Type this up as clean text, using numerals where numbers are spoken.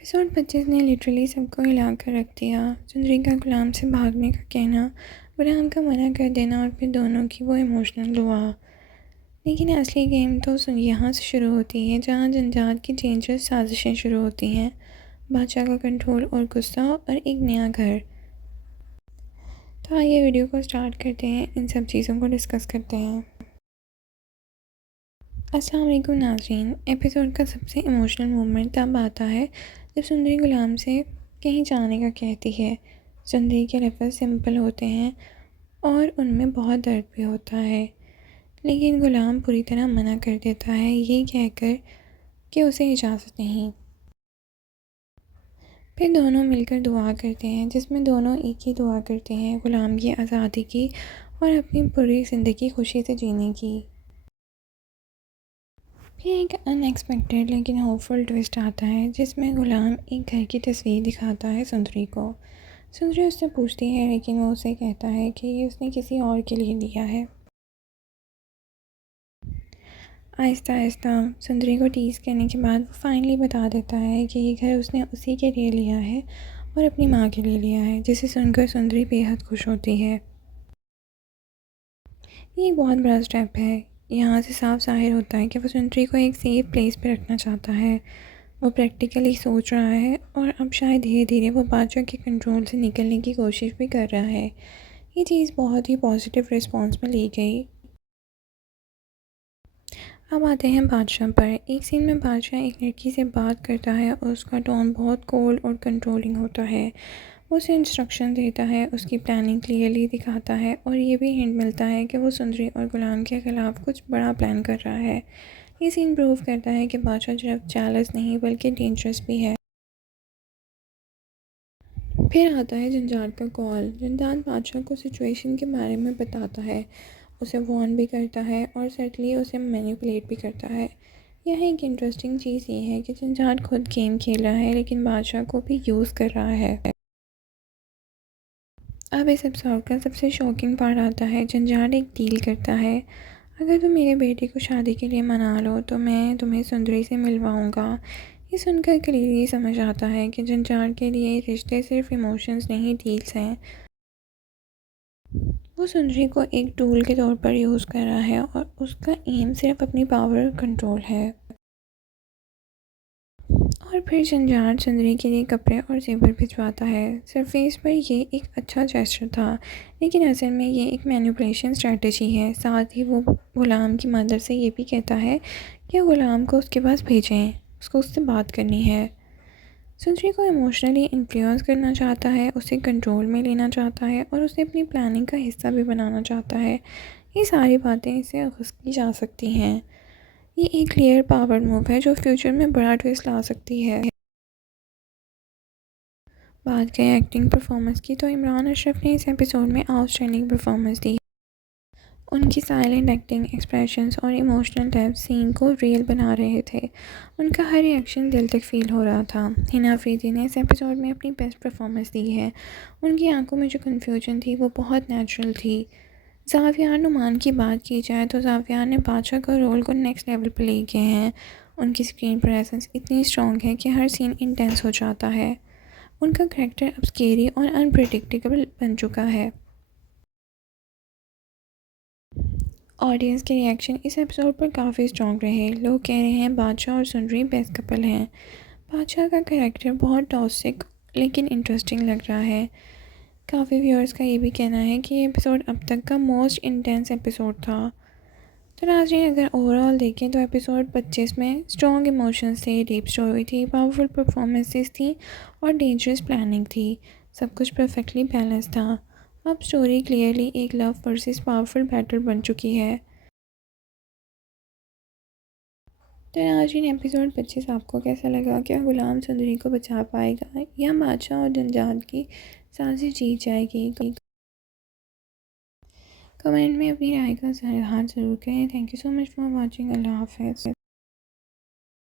Episode 25 ने literally सबको हिला कर रख दिया। सुंदरी का गुलाम से भागने का कहना, गुलाम का मना कर देना और फिर दोनों की वो इमोशनल दुआ। लेकिन असली गेम तो यहाँ से शुरू होती है जहाँ जंजात की डेंजरस साजिशें शुरू होती हैं। बादशाह का कंट्रोल और गुस्सा और एक नया घर। तो आइए वीडियो को स्टार्ट करते हैं, इन सब चीज़ों को डिस्कस करते हैं। अस्सलाम वालेकुम नाज़रीन। एपिसोड का सबसे इमोशनल मोमेंट तब आता है जब सुंदरी गुलाम से कहीं जाने का कहती है। सुंदरी के लफ्ज़ सिंपल होते हैं और उनमें बहुत दर्द भी होता है, लेकिन गुलाम पूरी तरह मना कर देता है, ये कहकर कि उसे इजाज़त नहीं। फिर दोनों मिलकर दुआ करते हैं, जिसमें दोनों एक ही दुआ करते हैं, गुलाम की आज़ादी की और अपनी पूरी ज़िंदगी खुशी से जीने की। फिर एक अनएक्सपेक्टेड लेकिन होपफुल ट्विस्ट आता है, जिसमें गुलाम एक घर की तस्वीर दिखाता है सुंदरी को। सुंदरी उससे पूछती है, लेकिन वो उसे कहता है कि ये उसने किसी और के लिए लिया है। आहिस्ता आहिस्ता सुंदरी को टीज़ करने के बाद वो फाइनली बता देता है कि ये घर उसने उसी के लिए लिया है और अपनी माँ के लिए लिया है, जिसे सुनकर सुंदरी बेहद खुश होती है। ये एक बहुत बड़ा स्टेप है। यहाँ से साफ ज़ाहिर होता है कि वो सुंदरी को एक सेफ प्लेस पे रखना चाहता है। वो प्रैक्टिकली सोच रहा है और अब शायद धीरे धीरे वो बादशाह के कंट्रोल से निकलने की कोशिश भी कर रहा है। ये चीज़ बहुत ही पॉजिटिव रिस्पॉन्स में ली गई। अब आते हैं बादशाह पर। एक सीन में बादशाह एक लड़की से बात करता है और उसका टोन बहुत कोल्ड और कंट्रोलिंग होता है। वो उसे इंस्ट्रक्शन देता है, उसकी प्लानिंग क्लियरली दिखाता है और ये भी हिंट मिलता है कि वो सुंदरी और गुलाम के ख़िलाफ़ कुछ बड़ा प्लान कर रहा है। ये सीन प्रूव करता है कि बादशाह सिर्फ जेलस नहीं बल्कि डेंजरस भी है। फिर आता है जंजाट का कॉल। जंजाट बादशाह को सिचुएशन के बारे में बताता है, उसे वार्न भी करता है और सटली उसे मैनिपुलेट भी करता है। यह एक इंटरेस्टिंग चीज़ ये है कि जंजाट खुद गेम खेल रहा है लेकिन बादशाह को भी यूज़ कर रहा है। अब इस एपिसोड का सबसे शॉकिंग पार्ट आता है। जंजाट एक डील करता है, अगर तुम मेरे बेटे को शादी के लिए मना लो तो मैं तुम्हें सुंदरी से मिलवाऊंगा। ये सुनकर क्लियरली समझ आता है कि जंजाट के लिए रिश्ते सिर्फ इमोशंस नहीं, डील्स हैं। वो सुंदरी को एक टूल के तौर पर यूज़ कर रहा है और उसका एम सिर्फ अपनी पावर कंट्रोल है। और फिर जंजाट सुंदरी के लिए कपड़े और जेवर भिजवाता है। सरफेस पर ये एक अच्छा जेस्चर था, लेकिन असल में ये एक मैनिपुलेशन स्ट्रेटजी है। साथ ही वो गुलाम की मदर से ये भी कहता है कि गुलाम को उसके पास भेजें, उसको उससे बात करनी है। सुंदरी को इमोशनली इन्फ्लुएंस करना चाहता है, उसे कंट्रोल में लेना चाहता है और उसे अपनी प्लानिंग का हिस्सा भी बनाना चाहता है। ये सारी बातें इसे अखज़ की जा सकती हैं। ये एक क्लियर पावर मूव है जो फ्यूचर में बड़ा ट्विस्ट ला सकती है। बात करें एक्टिंग परफॉर्मेंस की, तो इमरान अशरफ ने इस एपिसोड में आउटस्टैंडिंग परफॉर्मेंस दी। उनकी साइलेंट एक्टिंग, एक्सप्रेशंस और इमोशनल डेप्थ सीन को रियल बना रहे थे। उनका हर रिएक्शन दिल तक फील हो रहा था। हिना अफरीदी ने इस एपिसोड में अपनी बेस्ट परफॉर्मेंस दी है। उनकी आंखों में जो कन्फ्यूजन थी वो बहुत नेचुरल थी। ज़ावियार नुमान की बात की जाए तो ज़ावियार ने बादशाह का रोल को नेक्स्ट लेवल पर ले गए हैं। उनकी स्क्रीन प्रेजेंस इतनी स्ट्रॉन्ग है कि हर सीन इंटेंस हो जाता है। उनका करैक्टर अब स्केरी और अनप्रेडिक्टेबल बन चुका है। ऑडियंस के रिएक्शन इस एपिसोड पर काफ़ी स्ट्रॉन्ग रहे। लोग कह रहे हैं बादशाह और सुंदरी बेस्ट कपल हैं। बादशाह का करैक्टर बहुत टॉक्सिक लेकिन इंटरेस्टिंग लग रहा है। काफ़ी व्यूअर्स का ये भी कहना है कि ये एपिसोड अब तक का मोस्ट इंटेंस एपिसोड था। तो नाज़रीन, अगर ओवरऑल देखें तो एपिसोड 25 में स्ट्रॉन्ग इमोशंस थे, डीप स्टोरी थी, पावरफुल परफॉर्मेंसेस थी और डेंजरस प्लानिंग थी। सब कुछ परफेक्टली बैलेंस था। अब स्टोरी क्लियरली एक लव वर्सेस पावरफुल बैटल बन चुकी है। तो नाज़रीन, एपिसोड 25 आपको कैसा लगा? क्या गुलाम सुंदरी को बचा पाएगा या बादशाह और जंजाल की साजिश जीत जाएगी? कमेंट में अपनी राय का इजहार ज़रूर करें। Thank you so much for watching. अल्लाह हाफ़िज़।